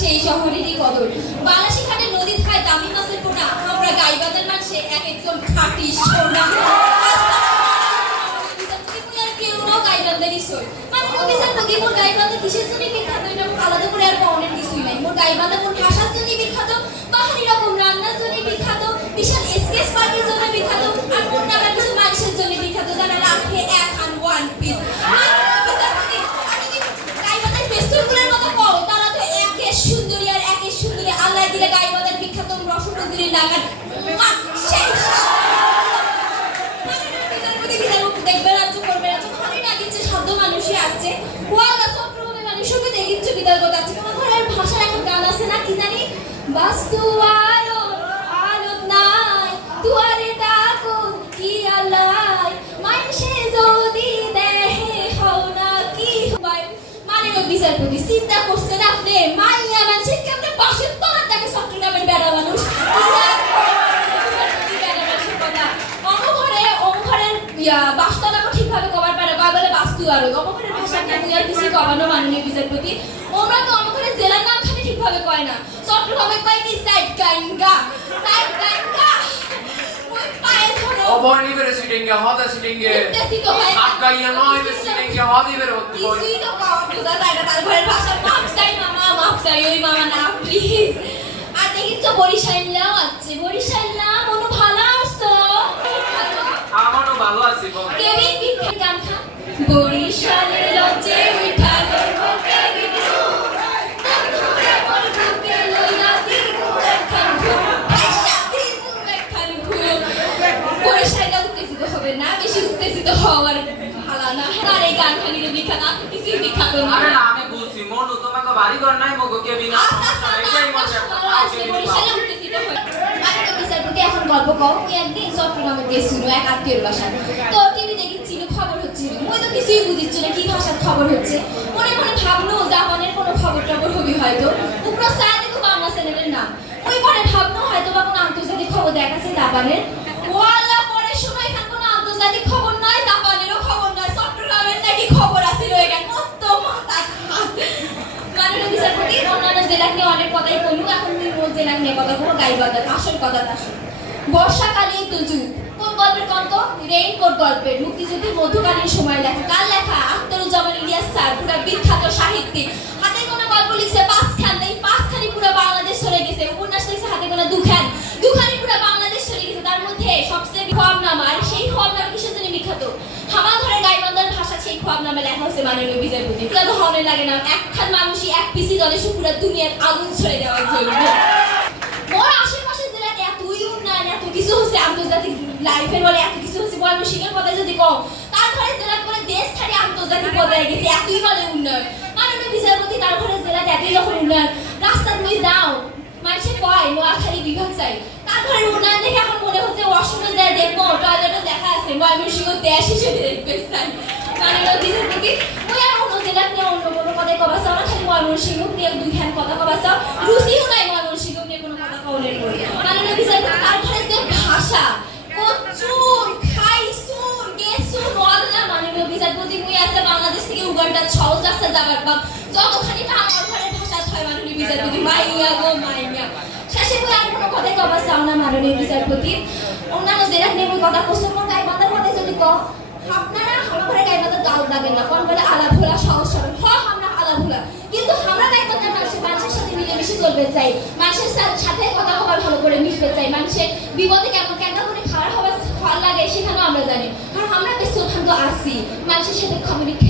সেই শহরেরই কদর বালাসী ঘাটে নদী খায় দামি মাছের পোনা। আমরা গাইবাদের মানুষে এক একজন খাঁটি সোনা। মানে মোর গাইবান্ধা কিসের জন্য বিখ্যাত এটা আলাদা করে আর পাওনের কিছুই নাই। মোর গাইবান্ধা বাস্তু আলো কয় বলে বাস্তু আর অমঘরের ভাষাকে দুই আর কিছু কমানো মাননীয় বিচারপতি। ওমরা তো অমঘরের জেলার নাম খালি ঠিকভাবে কয় না। চট্টগ্রামে কয় কি সাইড গাইঙ্গা সাইড গাইঙ্গা ওই পায়ে ধরো অবর্ণী বেড়ে সিটিংগে হদা সিটিংগে উঠতেছি তো না। আকাইয়া নয় বে সিটিংগে হদি বেড়ে হতে কিছুই তো কম বোঝা যায় না তার ঘরের ভাষা। মাপ চাই মামা চাই ওই মামা না প্লিজ আর দেখিস তো বরিশাইলাও আছে। বরিশাইলা মনো ভালো আসছো আমারও ভালো আছে বল কেবিন বিখ্যাত গান খা বরিশালে লজ্জে উঠালে বুকে বিদু বন্ধুরে মোর বুকে লইয়া দিগু একখান ঘুম আইসা দিগু একখান ঘুম বরিশালে উত্তেজিত হবে না বেশি উত্তেজিত হওয়ার ভালো না। আর এই গান খানির বিখ্যাত আর কিছুই বিখ্যাত না। আমি বুঝছি মনু তোমাকে বাড়ি ঘর নাই মগো কেবিন এটাই মজা বরিশালে উত্তেজিত হয়। আমি তো বিচারপতি এখন গল্প কও একদিন চট্টগ্রামে গেছিল এক আত্মীয়র বাসায়। তো টিভি দেখিচ্ছিল খবর হচ্ছে। মনে মনে ভাবলো, জাপানের কোনো খবর টবর হবি হয়তো। উপর দেখো বাংলা চ্যানেলের নাম। ওই পরে ভাবলো হয়তো বা কোনো আন্তর্জাতিক খবর দেখাচ্ছে জাপানের। ওয়াল্লা পরে সময় এখানে কোনো আন্তর্জাতিক খবর নয় জাপানেরও খবর নয় চট্টগ্রামের নাকি খবর আছে এখানে। কত মাথা। মাননীয় বিচারপতি, অন্যান্য জেলা নিয়ে অনেক কথাই বললু, এখন মোট জেলা নিয়ে কথা বলো গাইবান্ধার আসল কথাটা আসল বর্ষাকালে তুজু। কোন গল্পের কন্ত রেইনকোট গল্পের। মুক্তিযুদ্ধের মধ্যকালীন সময় লেখা। কার লেখা আখতারুজ্জামান ইলিয়াস স্যার, পুরা বিখ্যাত সাহিত্যিক। হাতে কোনো গল্প লিখছে পাঁচখান। এই পাঁচখানি পুরো বাংলাদেশ চলে গেছে। উপন্যাস লিখছে হাতে কোনো দুখান। দুখানি পুরো বাংলাদেশ চলে গেছে। তার মধ্যে সবচেয়ে খোয়াব নামা আর সেই খোয়াব নাম কিসের জন্য বিখ্যাত? হামা ঘরের গাইবান্ধার ভাষা সেই খোয়াব নামে লেখা হচ্ছে মাননীয় বিচারপতি। পুরো ধরনের লাগে না। একখান মানুষই এক পিসি দলে পুরো দুনিয়ার আগুন ছড়ে দেওয়ার জন্য মোর আশেপাশে জেলাতে এতই উন্নয়ন এত কিছু হচ্ছে আন্তর্জাতিক লাইফের বলে এত কিছু হচ্ছে ময়মনসিংহের কথা যদি কম তারপরে জেলা করে দেশ ছাড়ি আন্তর্জাতিক পর্যায়ে গেছে এতই বলে উন্নয়ন। মাননীয় বিচারপতি তারপরে জেলাতে এতই যখন উন্নয়ন। রাস্তা তুমি যাও মানুষে কয় নোয়াখালী বিভাগ চাই। তারপরে উন্নয়ন দেখে এখন মনে হচ্ছে ওয়াশরুমে যায় দেখব টয়লেটও দেখা আছে। ময়মনসিংহ দেশ হিসেবে দেখবে চাই। মাননীয় বিচারপতি ওই আর অন্য জেলা নিয়ে অন্য কোনো কথা কবা চাও না খালি ময়মনসিংহ নিয়ে দুই হ্যান্ড কথা কবা চাও। রুচিও নাই ময়মনসিংহ। থেকে সহজ রাস্তা যাবার বাপ যতখানি তা আমার ঘরের ভাষা হয় মাননীয় বিচারপতি, মাইয়া গো, মাইয়া। শেষে মুই আর কোনো কথা কবা চাও না মাননীয় বিচারপতি। অন্যান্য জেলা নিয়ে কথা কষ্ট মন গাই বান্দার কথা যদি ক আপনারা আমার ঘরে গাই বান্দার গাল লাগেন না, কোন বলে আলা ভোলা সহজ সরল। হ আমরা আলা ভোলা কিন্তু আমরা গাই বান্দার মানুষের মানুষের সাথে মিলেমিশে চলবে চাই। মানুষের সাথে কথা বলা ভালো করে মিশতে চাই। মানুষের বিপদে কেমন, কেন করে খারাপ হওয়ার ফল লাগে, সেখানেও আমরা জানি। কারণ আমরা বেশ চতুর্থ আসি মানুষের সাথে জন্য